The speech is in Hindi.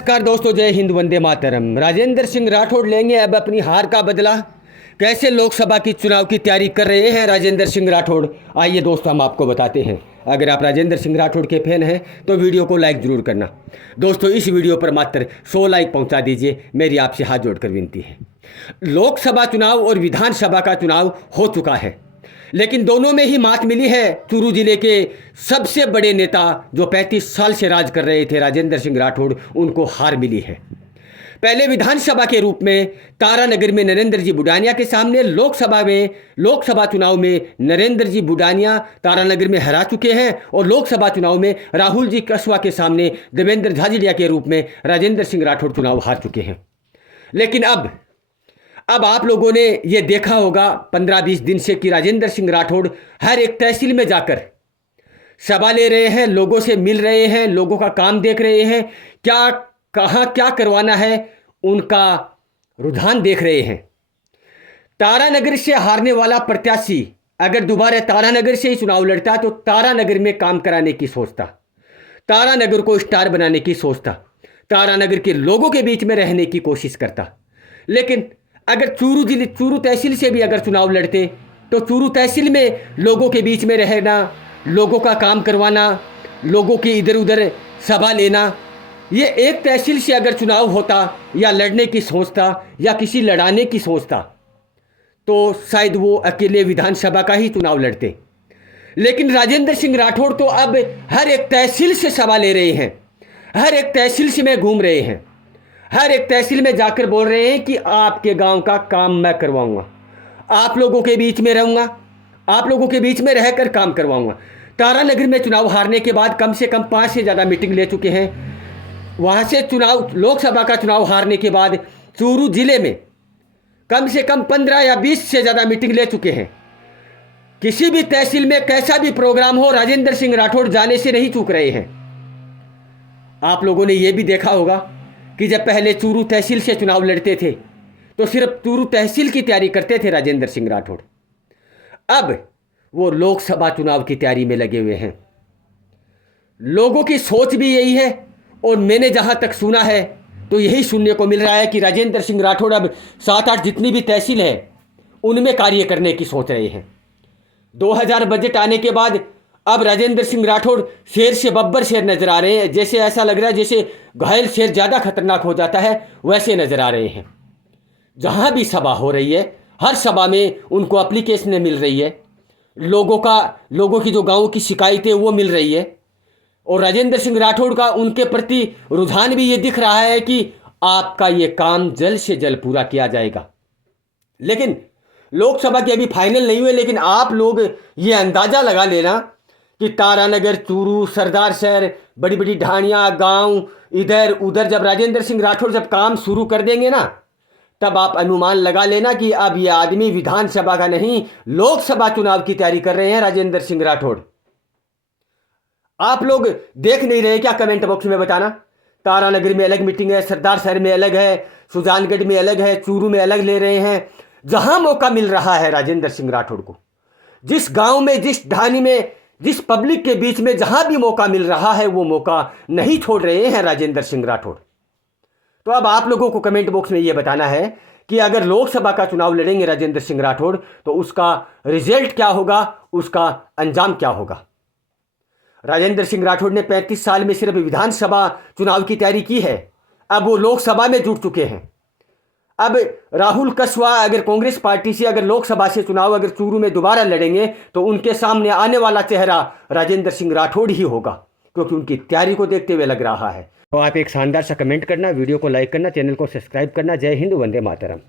नमस्कार दोस्तों, जय हिंद, वंदे मातरम। राजेंद्र सिंह राठौड़ लेंगे अब अपनी हार का बदला। कैसे लोकसभा की चुनाव की तैयारी कर रहे हैं राजेंद्र सिंह राठौड़, आइए दोस्तों हम आपको बताते हैं। अगर आप राजेंद्र सिंह राठौड़ के फैन हैं तो वीडियो को लाइक ज़रूर करना। दोस्तों इस वीडियो पर मात्र 100 लाइक पहुंचा दीजिए, मेरी आपसे हाथ जोड़कर विनती है। लोकसभा चुनाव और विधानसभा का चुनाव हो चुका है, लेकिन दोनों में ही मात मिली है। चूरू जिले के सबसे बड़े नेता जो 35 साल से राज कर रहे थे राजेंद्र सिंह राठौड़, उनको हार मिली है। पहले विधानसभा के रूप में तारानगर में नरेंद्र जी बुडानिया के सामने, लोकसभा चुनाव में नरेंद्र जी बुडानिया तारानगर में हरा चुके हैं और लोकसभा चुनाव में राहुल जी कसवा के सामने देवेंद्र झाझड़िया के रूप में राजेंद्र सिंह राठौड़ चुनाव हार चुके हैं। लेकिन अब आप लोगों ने ये देखा होगा 15-20 दिन से कि राजेंद्र सिंह राठौड़ हर एक तहसील में जाकर सभा ले रहे हैं, लोगों से मिल रहे हैं, लोगों का काम देख रहे हैं, कहाँ क्या करवाना है उनका रुझान देख रहे हैं। तारानगर से हारने वाला प्रत्याशी अगर दोबारा तारानगर से ही चुनाव लड़ता तो तारानगर में काम कराने की सोचता, तारानगर को स्टार बनाने की सोचता, तारानगर के लोगों के बीच में रहने की कोशिश करता। लेकिन अगर चूरू तहसील से भी अगर चुनाव लड़ते तो चूरू तहसील में लोगों के बीच में रहना, लोगों का काम करवाना, लोगों की इधर उधर सभा लेना, ये एक तहसील से अगर चुनाव होता या लड़ने की सोचता या किसी लड़ाने की सोचता तो शायद वो अकेले विधानसभा का ही चुनाव लड़ते। लेकिन राजेंद्र सिंह राठौड़ तो अब हर एक तहसील से सभा ले रहे हैं, हर एक तहसील से में घूम रहे हैं, हर एक तहसील में जाकर बोल रहे हैं कि आपके गांव का काम मैं करवाऊंगा, आप लोगों के बीच में रहूंगा, आप लोगों के बीच में रहकर काम करवाऊंगा। तारानगर में चुनाव हारने के बाद कम से कम 5 से ज़्यादा मीटिंग ले चुके हैं। वहाँ से लोकसभा का चुनाव हारने के बाद चूरू जिले में कम से कम 15 या 20 से ज़्यादा मीटिंग ले चुके हैं। किसी भी तहसील में कैसा भी प्रोग्राम हो, राजेंद्र सिंह राठौड़ जाने से नहीं चूक रहे हैं। आप लोगों ने यह भी देखा होगा कि जब पहले चूरू तहसील से चुनाव लड़ते थे तो सिर्फ चूरू तहसील की तैयारी करते थे राजेंद्र सिंह राठौड़। अब वो लोकसभा चुनाव की तैयारी में लगे हुए हैं। लोगों की सोच भी यही है और मैंने जहां तक सुना है तो यही सुनने को मिल रहा है कि राजेंद्र सिंह राठौड़ अब 7-8 जितनी भी तहसील है उनमें कार्य करने की सोच रहे हैं। 2000 बजट आने के बाद अब राजेंद्र सिंह राठौड़ शेर से बब्बर शेर नजर आ रहे हैं। जैसे ऐसा लग रहा है जैसे घायल शेर ज़्यादा खतरनाक हो जाता है, वैसे नजर आ रहे हैं। जहां भी सभा हो रही है हर सभा में उनको एप्लीकेशनें मिल रही है, लोगों की जो गाँव की शिकायतें वो मिल रही है और राजेंद्र सिंह राठौड़ का उनके प्रति रुझान भी ये दिख रहा है कि आपका ये काम जल्द से जल्द पूरा किया जाएगा। लेकिन लोकसभा की अभी फाइनल नहीं हुए, लेकिन आप लोग ये अंदाज़ा लगा लेना कि तारानगर, चूरू, सरदार शहर, बड़ी बड़ी ढाणियाँ, गांव, इधर उधर जब राजेंद्र सिंह राठौड़ जब काम शुरू कर देंगे ना, तब आप अनुमान लगा लेना कि अब ये आदमी विधानसभा का नहीं लोकसभा चुनाव की तैयारी कर रहे हैं राजेंद्र सिंह राठौड़। आप लोग देख नहीं रहे क्या? कमेंट बॉक्स में बताना। तारानगर में अलग मीटिंग है, सरदार शहर में अलग है, सुजानगढ़ में अलग है, चूरू में अलग ले रहे हैं। जहां मौका मिल रहा है राजेंद्र सिंह राठौड़ को, जिस गांव में, जिस ढाणी में, जिस पब्लिक के बीच में जहां भी मौका मिल रहा है वो मौका नहीं छोड़ रहे हैं राजेंद्र सिंह राठौड़। तो अब आप लोगों को कमेंट बॉक्स में यह बताना है कि अगर लोकसभा का चुनाव लड़ेंगे राजेंद्र सिंह राठौड़ तो उसका रिजल्ट क्या होगा, उसका अंजाम क्या होगा। राजेंद्र सिंह राठौड़ ने 35 साल में सिर्फ विधानसभा चुनाव की तैयारी की है, अब वो लोकसभा में जुट चुके हैं। अब राहुल कसवा अगर कांग्रेस पार्टी से अगर लोकसभा से चुनाव अगर चूरू में दोबारा लड़ेंगे तो उनके सामने आने वाला चेहरा राजेंद्र सिंह राठौड़ ही होगा, क्योंकि उनकी तैयारी को देखते हुए लग रहा है। तो आप एक शानदार सा कमेंट करना, वीडियो को लाइक करना, चैनल को सब्सक्राइब करना। जय हिंद, वंदे मातरम।